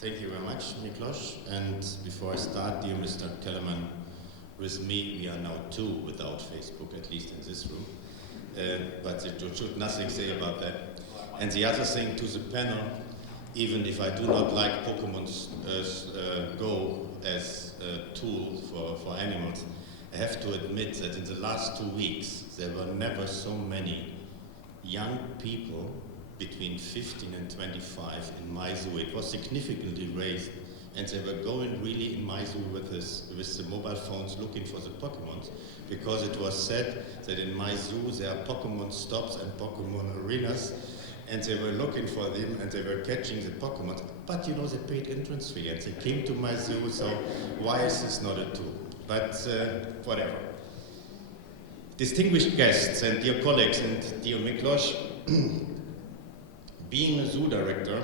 Thank you very much, Miklos. And before I start, dear Mr. Kellerman, with me we are now two without Facebook, at least in this room. But you should nothing say about that. And the other thing to the panel, even if I do not like Pokemon Go as a tool for animals, I have to admit that in the last 2 weeks there were never so many young people between 15 and 25 in my zoo. It was significantly raised, and they were going really in my zoo with the mobile phones looking for the Pokemons, because it was said that in my zoo there are Pokemon stops and Pokemon arenas, and they were looking for them and they were catching the Pokemon. But you know, they paid entrance fee and they came to my zoo, so why is this not a tool? But whatever. Distinguished guests and dear colleagues and dear Miklos, being a zoo director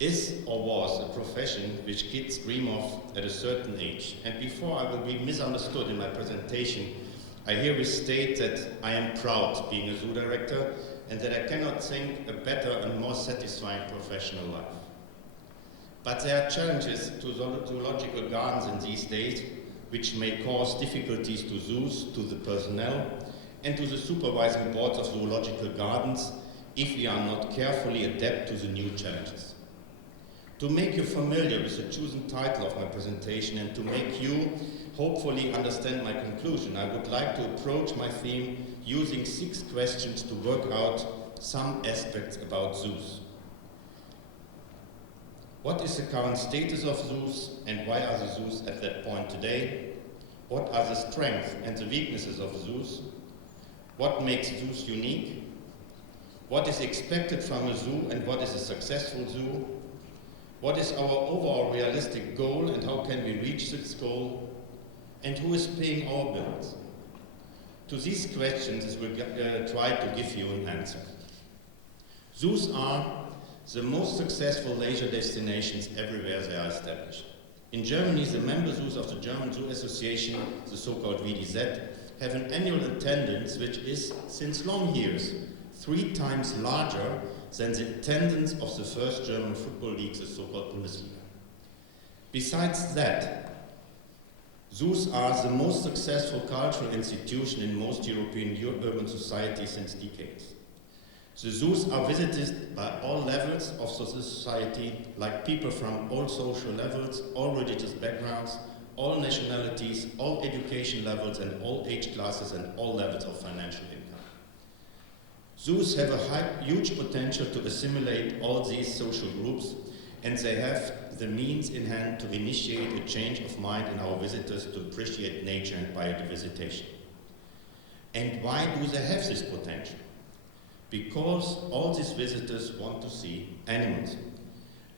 is or was a profession which kids dream of at a certain age. And before I will be misunderstood in my presentation, I herewith state that I am proud being a zoo director and that I cannot think a better and more satisfying professional life. But there are challenges to zoological gardens in these days which may cause difficulties to zoos, to the personnel, and to the supervising boards of zoological gardens if we are not carefully adapt to the new challenges. To make you familiar with the chosen title of my presentation and to make you hopefully understand my conclusion, I would like to approach my theme using 6 questions to work out some aspects about zoos. What is the current status of zoos and why are the zoos at that point today? What are the strengths and the weaknesses of zoos? What makes zoos unique? What is expected from a zoo and what is a successful zoo? What is our overall realistic goal and how can we reach this goal? And who is paying our bills? To these questions we will try to give you an answer. Zoos are the most successful leisure destinations everywhere they are established. In Germany, the member zoos of the German Zoo Association, the so-called VDZ, have an annual attendance which is, since long years, 3 times larger than the attendance of the first German football league, the so-called Bundesliga. Besides that, zoos are the most successful cultural institution in most European urban societies since decades. The zoos are visited by all levels of society, like people from all social levels, all religious backgrounds, all nationalities, all education levels, and all age classes, and all levels of financial income. Zoos have a huge potential to assimilate all these social groups, and they have the means in hand to initiate a change of mind in our visitors to appreciate nature and biodiversity. And why do they have this potential? Because all these visitors want to see animals.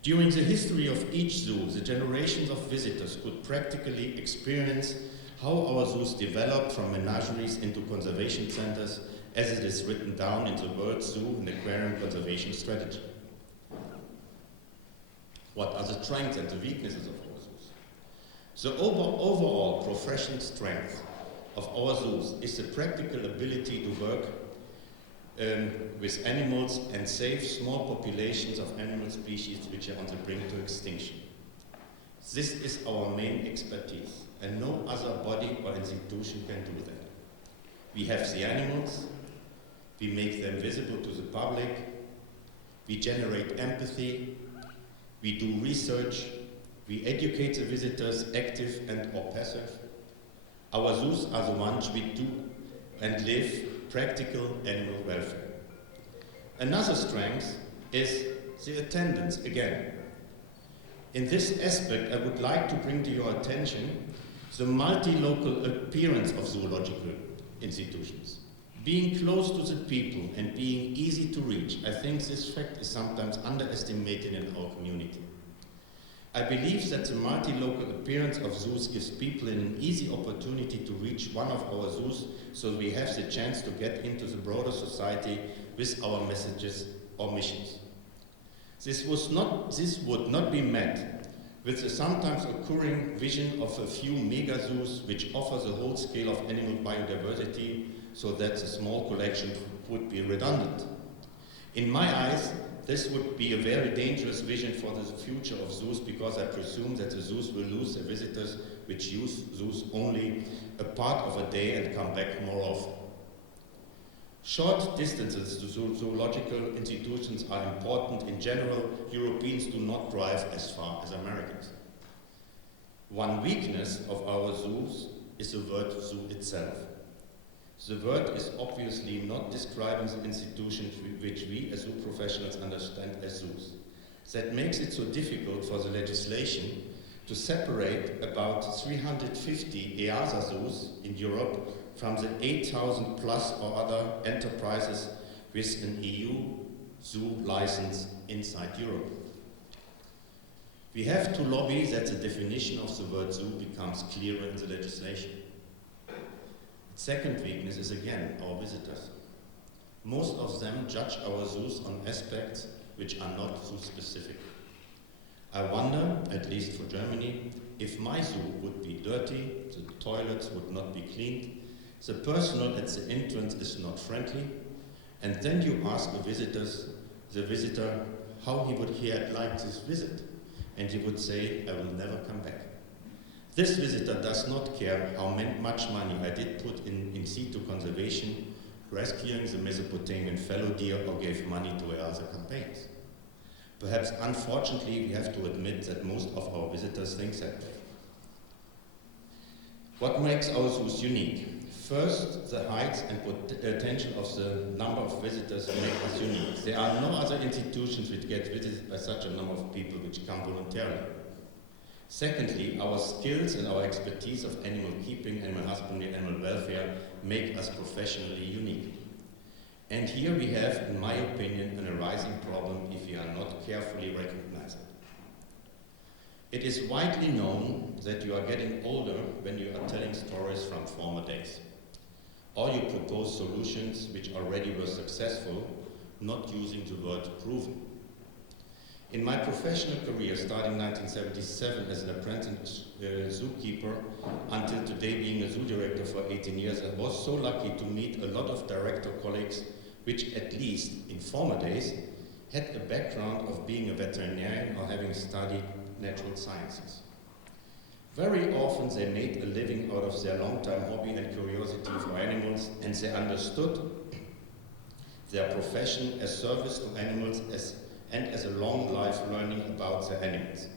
During the history of each zoo, the generations of visitors could practically experience how our zoos developed from menageries into conservation centers, as it is written down in the World Zoo and Aquarium Conservation Strategy. What are the strengths and the weaknesses of our zoos? The overall professional strength of our zoos is the practical ability to work with animals and save small populations of animal species which are on the brink to extinction. This is our main expertise, and no other body or institution can do that. We have the animals, we make them visible to the public, we generate empathy, we do research, we educate the visitors, active and or passive. Our zoos are the ones we do and live practical animal welfare. Another strength is the attendance again. In this aspect, I would like to bring to your attention the multi-local appearance of zoological institutions. Being close to the people and being easy to reach, I think this fact is sometimes underestimated in our community. I believe that the multi-local appearance of zoos gives people an easy opportunity to reach one of our zoos, so we have the chance to get into the broader society with our messages or missions. This would not be met with the sometimes occurring vision of a few mega zoos which offer the whole scale of animal biodiversity so that the small collection would be redundant. In my eyes, this would be a very dangerous vision for the future of zoos, because I presume that the zoos will lose their visitors which use zoos only a part of a day and come back more often. Short distances to zoological institutions are important. In general, Europeans do not drive as far as Americans. One weakness of our zoos is the word zoo itself. The word is obviously not describing the institutions which we as zoo professionals understand as zoos. That makes it so difficult for the legislation to separate about 350 EASA zoos in Europe from the 8,000 plus or other enterprises with an EU zoo license inside Europe. We have to lobby that the definition of the word zoo becomes clearer in the legislation. Second weakness is again our visitors. Most of them judge our zoos on aspects which are not zoo specific. I wonder, at least for Germany, if my zoo would be dirty, the toilets would not be cleaned, the personnel at the entrance is not friendly, and then you ask the visitor how he would like this visit, and he would say, I will never come back. This visitor does not care how much money I did put in situ conservation, rescuing the Mesopotamian fallow deer, or gave money to EASA campaigns. Perhaps unfortunately we have to admit that most of our visitors think that way. What makes our zoos unique? First, the height and potential of the number of visitors make us unique. There are no other institutions which get visited by such a number of people which come voluntarily. Secondly, our skills and our expertise of animal keeping, animal husbandry, animal welfare make us professionally unique. And here we have, in my opinion, an arising problem if we are not carefully recognizing it. It is widely known that you are getting older when you are telling stories from former days, or you propose solutions which already were successful, not using the word proven. In my professional career, starting 1977 as an apprentice zookeeper until today being a zoo director for 18 years, I was so lucky to meet a lot of director colleagues which, at least in former days, had a background of being a veterinarian or having studied natural sciences. Very often they made a living out of their long-time hobby and curiosity for animals, and they understood their profession as service to animals and as a long life learning about the animals.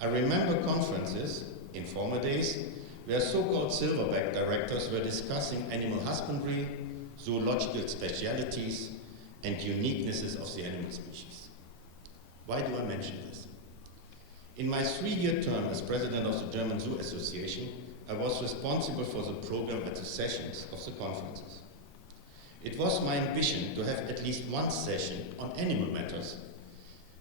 I remember conferences in former days where so-called silverback directors were discussing animal husbandry, zoological specialities, and uniquenesses of the animal species. Why do I mention this? In my 3-year term as president of the German Zoo Association, I was responsible for the program at the sessions of the conferences. It was my ambition to have at least one session on animal matters,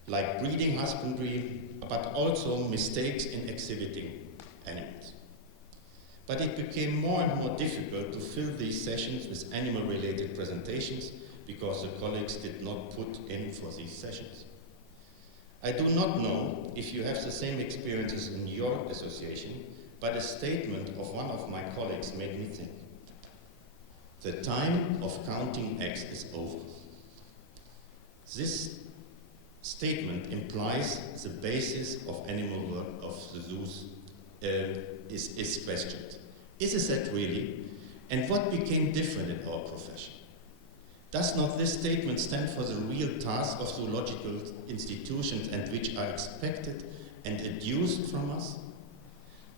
like breeding, husbandry, but also mistakes in exhibiting animals. But it became more and more difficult to fill these sessions with animal-related presentations because the colleagues did not put in for these sessions. I do not know if you have the same experiences in your association, but a statement of one of my colleagues made me think. The time of counting eggs is over. This statement implies the basis of animal work of the zoos is questioned. Is it that really? And what became different in our profession? Does not this statement stand for the real task of zoological institutions and which are expected and adduced from us?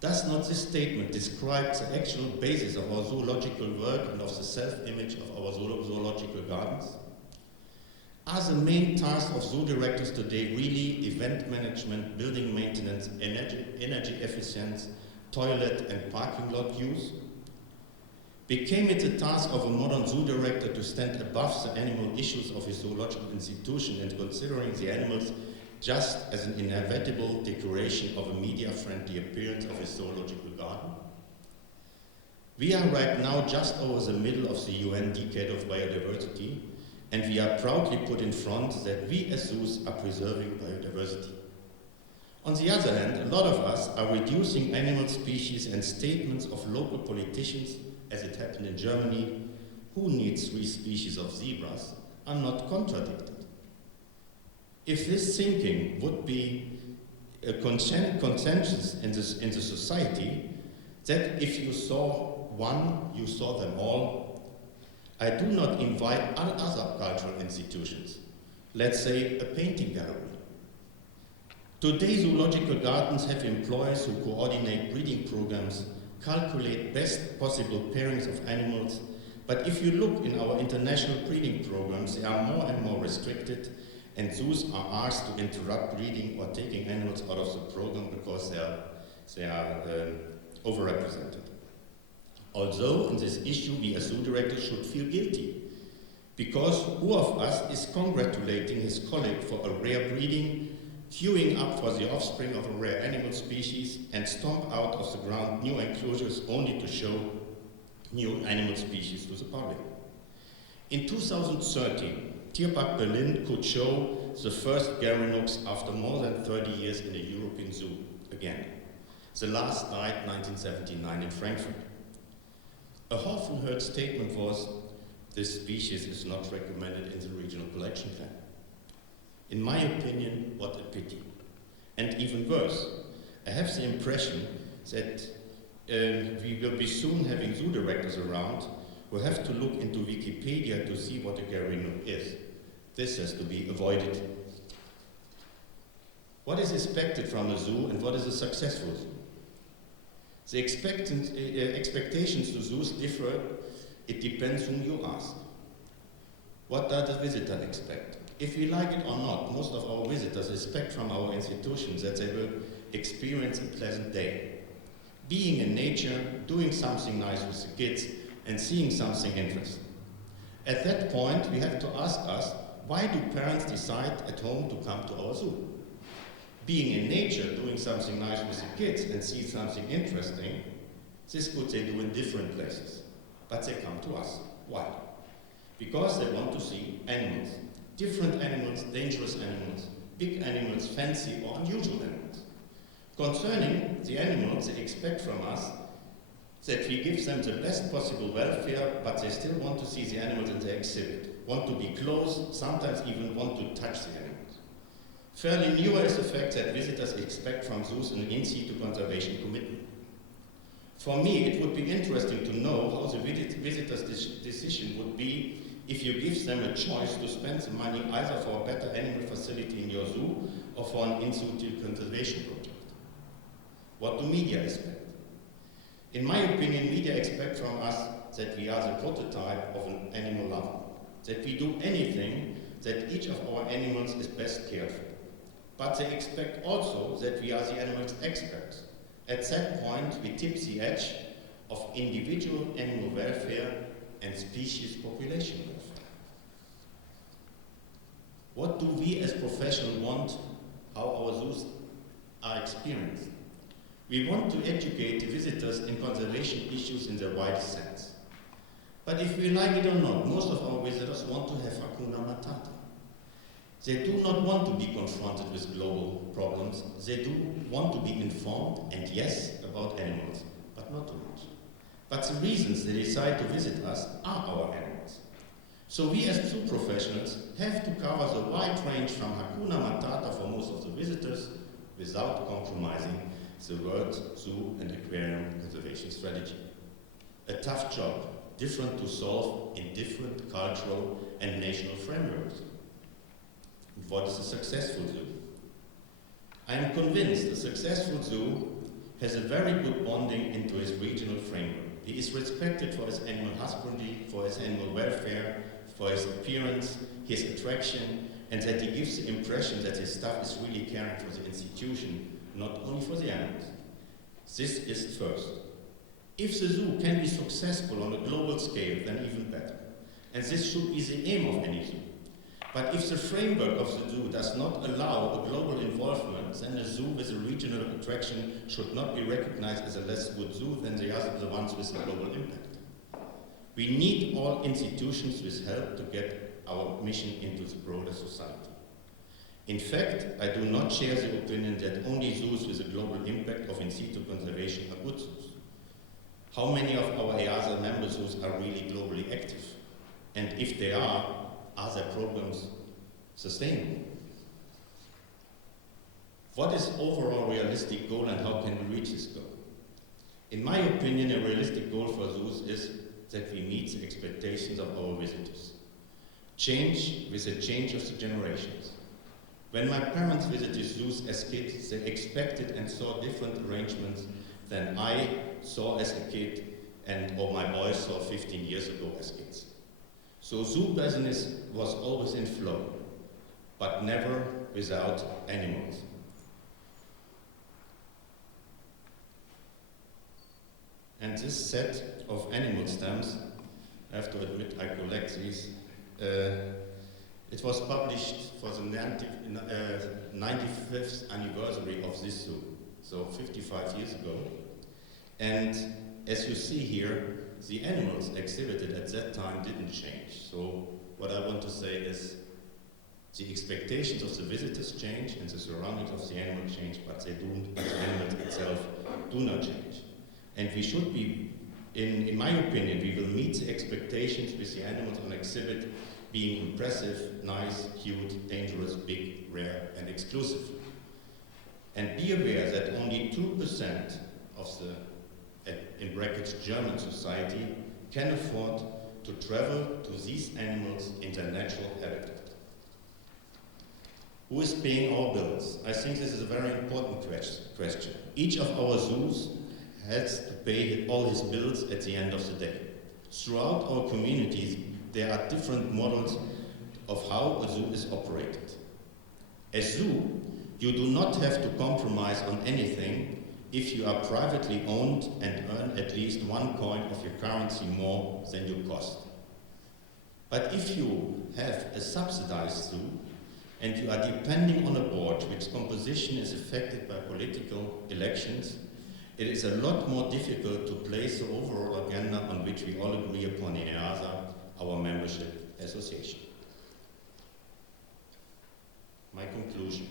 Does not this statement describe the actual basis of our zoological work and of the self-image of our zoological gardens? Are the main tasks of zoo directors today really event management, building maintenance, energy efficiency, toilet and parking lot use? Became it the task of a modern zoo director to stand above the animal issues of his zoological institution and considering the animals just as an inevitable decoration of a media-friendly appearance of his zoological garden? We are right now just over the middle of the UN Decade of Biodiversity, and we are proudly put in front that we as zoos are preserving biodiversity. On the other hand, a lot of us are reducing animal species, and statements of local politicians, as it happened in Germany, who needs 3 species of zebras, are not contradicted. If this thinking would be a consensus in the society, that if you saw one, you saw them all, I do not invite other cultural institutions, let's say a painting gallery. Today, zoological gardens have employees who coordinate breeding programs, calculate best possible pairings of animals, but if you look in our international breeding programs, they are more and more restricted, and zoos are asked to interrupt breeding or taking animals out of the program because they are overrepresented. Although in this issue we as zoo directors should feel guilty, because who of us is congratulating his colleague for a rare breeding, queuing up for the offspring of a rare animal species, and stomp out of the ground new enclosures only to show new animal species to the public? In 2013, Tierpark Berlin could show the first Garinox after more than 30 years in a European zoo again. The last died 1979 in Frankfurt. A often heard statement was, this species is not recommended in the regional collection plan. In my opinion, what a pity. And even worse, I have the impression that we will be soon having zoo directors around who have to look into Wikipedia to see what a Garinox is. This has to be avoided. What is expected from a zoo and what is a successful zoo? The expectations to zoos differ. It depends whom you ask. What does the visitor expect? If we like it or not, most of our visitors expect from our institutions that they will experience a pleasant day. Being in nature, doing something nice with the kids, and seeing something interesting. At that point, we have to ask us, why do parents decide at home to come to our zoo? Being in nature, doing something nice with the kids and see something interesting, this could they do in different places. But they come to us. Why? Because they want to see animals. Different animals, dangerous animals, big animals, fancy or unusual animals. Concerning the animals, they expect from us that we give them the best possible welfare, but they still want to see the animals in their exhibit, want to be close, sometimes even want to touch the animals. Fairly newer is the fact that visitors expect from zoos an in-situ conservation commitment. For me, it would be interesting to know how the visitor's decision would be if you give them a choice to spend the money either for a better animal facility in your zoo or for an in-situ conservation project. What do media expect? In my opinion, media expect from us that we are the prototype of an animal lover, that we do anything that each of our animals is best cared for. But they expect also that we are the animal's experts. At that point, we tip the edge of individual animal welfare and species population welfare. What do we as professionals want how our zoos are experienced? We want to educate the visitors in conservation issues in their widest sense. But if we like it or not, most of our visitors want to have Hakuna Matata. They do not want to be confronted with global problems. They do want to be informed, and yes, about animals, but not too much. But the reasons they decide to visit us are our animals. So we as zoo professionals have to cover the wide range from Hakuna Matata for most of the visitors without compromising the word zoo and aquarium conservation strategy. A tough job, different to solve in different cultural and national frameworks. What is a successful zoo? I am convinced a successful zoo has a very good bonding into his regional framework. He is respected for his animal husbandry, for his animal welfare, for his appearance, his attraction, and that he gives the impression that his staff is really caring for the institution, not only for the animals. This is first. If the zoo can be successful on a global scale, then even better. And this should be the aim of any zoo. But if the framework of the zoo does not allow a global involvement, then a zoo with a regional attraction should not be recognized as a less good zoo than the ones with a global impact. We need all institutions with help to get our mission into the broader society. In fact, I do not share the opinion that only zoos with a global impact of in-situ conservation are good zoos. How many of our EASA member zoos are really globally active? And if they are their programs sustainable? What is overall realistic goal and how can we reach this goal? In my opinion, a realistic goal for zoos is that we meet the expectations of our visitors. Change with the change of the generations. When my parents visited zoos as kids, they expected and saw different arrangements than I saw as a kid or my boys saw 15 years ago as kids. So zoo business was always in flow, but never without animals. And this set of animal stamps, I have to admit I collect these, it was published for the 95th anniversary of this zoo, so 55 years ago. And as you see here, the animals exhibited at that time didn't change. So what I want to say is the expectations of the visitors change and the surroundings of the animal change, but the animals itself do not change. And we should be, in my opinion, we will meet the expectations with the animals on exhibit being impressive, nice, cute, dangerous, big, rare, and exclusive. And be aware that only 2% of the, in brackets, German society can afford to travel to these animals in their natural habitat. Who is paying our bills? I think this is a very important question. Each of our zoos has to pay all his bills at the end of the day. Throughout our communities, there are different models of how a zoo is operated. A zoo, you do not have to compromise on anything if you are privately owned and earn at least 1 coin of your currency more than you cost. But if you have a subsidized zoo and you are depending on a board which composition is affected by political elections, it is a lot more difficult to place the overall agenda on which we all agree upon in EASA, our membership association. My conclusion.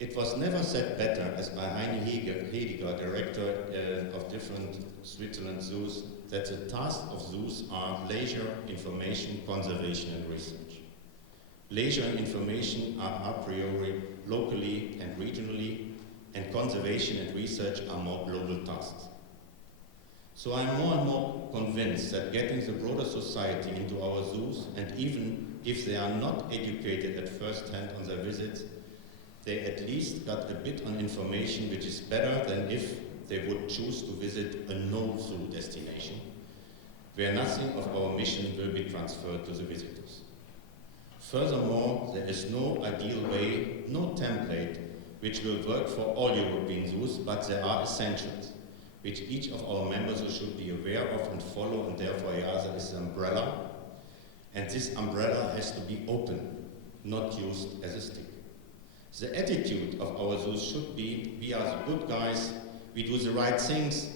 It was never said better as by Heini Hediger, director of different Switzerland zoos, that the task of zoos are leisure, information, conservation and research. Leisure and information are a priori locally and regionally, and conservation and research are more global tasks. So I'm more and more convinced that getting the broader society into our zoos, and even if they are not educated at first hand on their visits, they at least got a bit on information which is better than if they would choose to visit a no-zoo destination, where nothing of our mission will be transferred to the visitors. Furthermore, there is no ideal way, no template, which will work for all European zoos, but there are essentials, which each of our members should be aware of and follow, and therefore EASA is the umbrella, and this umbrella has to be open, not used as a stick. The attitude of our zoos should be, we are the good guys, we do the right things,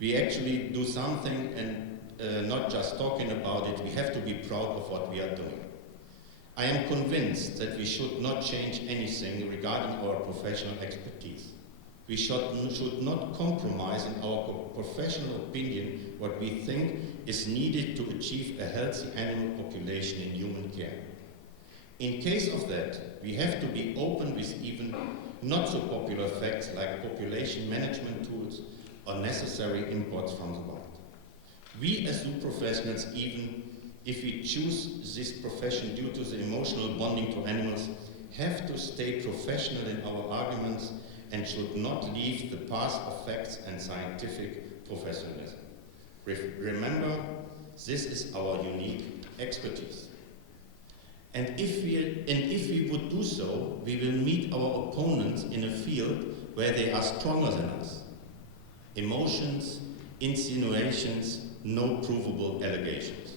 we actually do something and not just talking about it, we have to be proud of what we are doing. I am convinced that we should not change anything regarding our professional expertise. We should not compromise in our professional opinion what we think is needed to achieve a healthy animal population in human care. In case of that, we have to be open with even not so popular facts like population management tools or necessary imports from the wild. We as zoo professionals, even if we choose this profession due to the emotional bonding to animals, have to stay professional in our arguments and should not leave the path of facts and scientific professionalism. Remember, this is our unique expertise. And if we would do so, we will meet our opponents in a field where they are stronger than us. Emotions, insinuations, no provable allegations.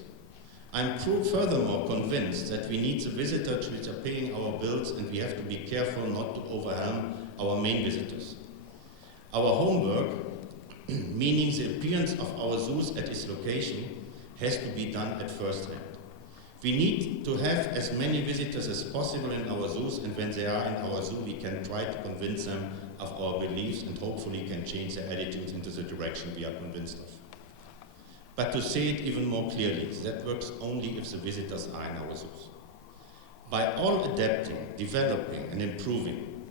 I'm furthermore convinced that we need the visitors which are paying our bills, and we have to be careful not to overwhelm our main visitors. Our homework, meaning the appearance of our zoos at its location, has to be done at first hand. We need to have as many visitors as possible in our zoos, and when they are in our zoo, we can try to convince them of our beliefs and hopefully can change their attitudes into the direction we are convinced of. But to say it even more clearly, that works only if the visitors are in our zoos. By all adapting, developing and improving,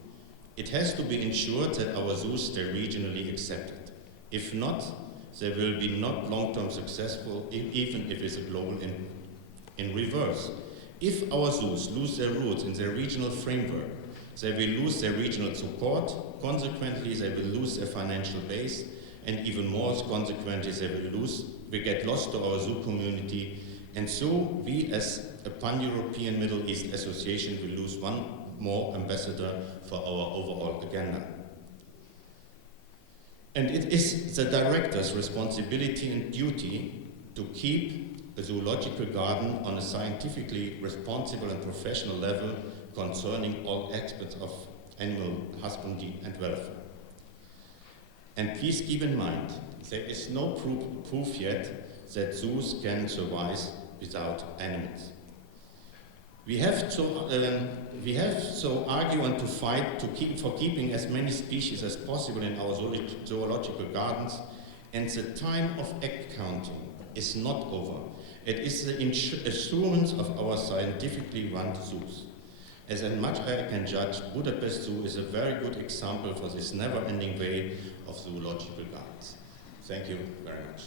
It has to be ensured that our zoos stay regionally accepted. If not, they will be not long-term successful, even if it's a global input. In reverse, if our zoos lose their roots in their regional framework, they will lose their regional support, consequently they will lose their financial base, and even more consequently we get lost to our zoo community, and so we as a pan-European Middle East association will lose one more ambassador for our overall agenda. And it is the director's responsibility and duty to keep a zoological garden on a scientifically responsible and professional level concerning all aspects of animal husbandry and welfare. And please keep in mind, there is no proof yet that zoos can survive without animals. We have to argue and to fight for keeping as many species as possible in our zoological gardens, and the time of act counting is not over. It is the assurance of our scientifically run zoos. As much as I can judge, Budapest Zoo is a very good example for this never-ending way of zoological gardens. Thank you very much.